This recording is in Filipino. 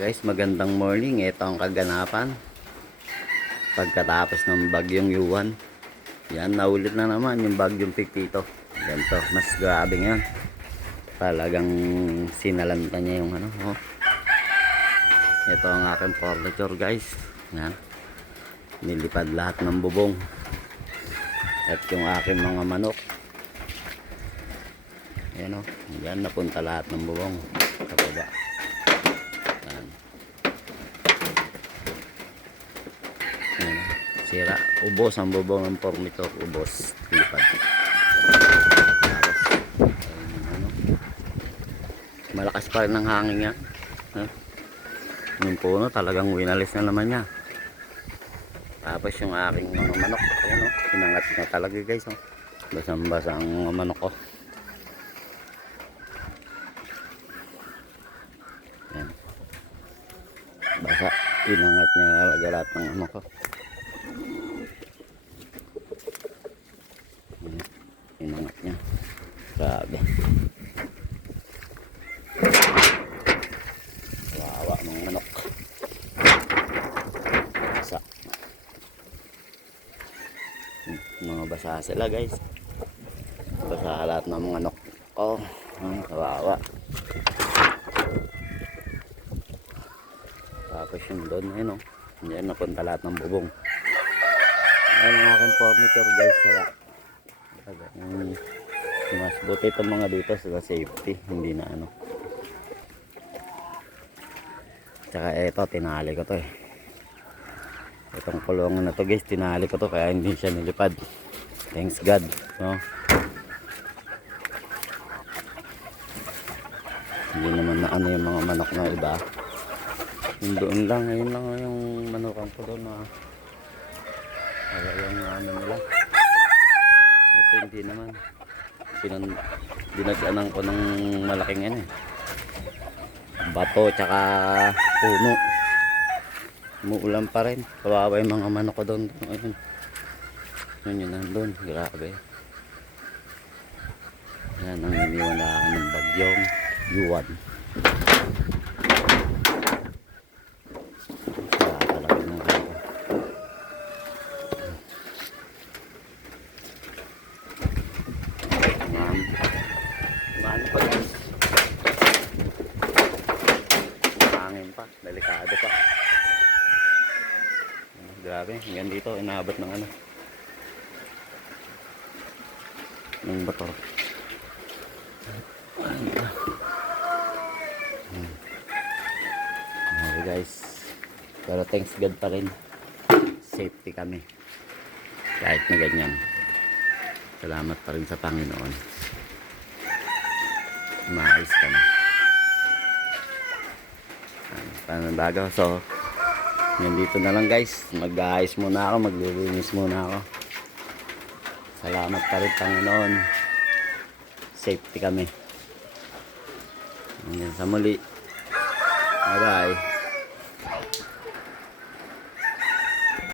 Guys, magandang morning. Ito ang kaganapan pagkatapos ng bagyong Yuan. Yan, naulit na naman yung bagyong Pipito. Ganito, mas grabe ngayon. Talagang sinalanta niya yung ano. Oh. Ito ang aking furniture, guys. Yan, nilipad lahat ng bubong. At yung aking mga manok, yan o, yan, napunta lahat ng bubong sa baba. Sira, ubos ang bubong ng furniture, ubos, lipad. Tapos, ano, malakas pa rin ang hangin niya. Yung puno talagang winalis na naman niya. Tapos yung aking mga manok, ano, pinangat na talaga, guys. Oh. Basang-basa ang mga manok ko. Yan. Basa, pinangat niya talaga lahat ng manok ko. Pinangat niya. Grabe. Wawa ng manok. Basa. Mga basa sila, guys. Basa lahat ng mga manok. Oh, kawawa. Tapos yung doon, ayun o. Yan, napunta lahat ng bubong. Ayun ang aking furniture, guys. Sira. Mas buti itong mga dito sa safety, hindi na ano. Tsaka eto, tinali ko to eh. Itong kulungan na to, guys, tinali ko to kaya hindi siya nilipad. Thanks God, no? Hindi naman na ano yung mga manok na iba. Yung doon lang, ayun lang yung manukan ko doon na kaya yung ano nila. Ito hindi naman. Dinagdanan ko ng malaking ano eh. Bato tsaka puno. Umuulan pa rin. Kawawa yung mga manok ko doon. Ayun. Yun nandun. Grabe. Yan ang iniwalaan ng bagyong Yuan. Delikado pa. Grabe, hanggang dito inaabot ng ano, ng motor. Okay guys, pero thanks God pa rin, safety kami kahit na ganyan. Salamat pa rin sa Panginoon, maayos kami. Panandaga. So nandito na lang, guys. Mag-aayos muna ako, maglilinis muna ako. Salamat pa rin Panginoon, safety kami. Hanggang sa muli, bye bye.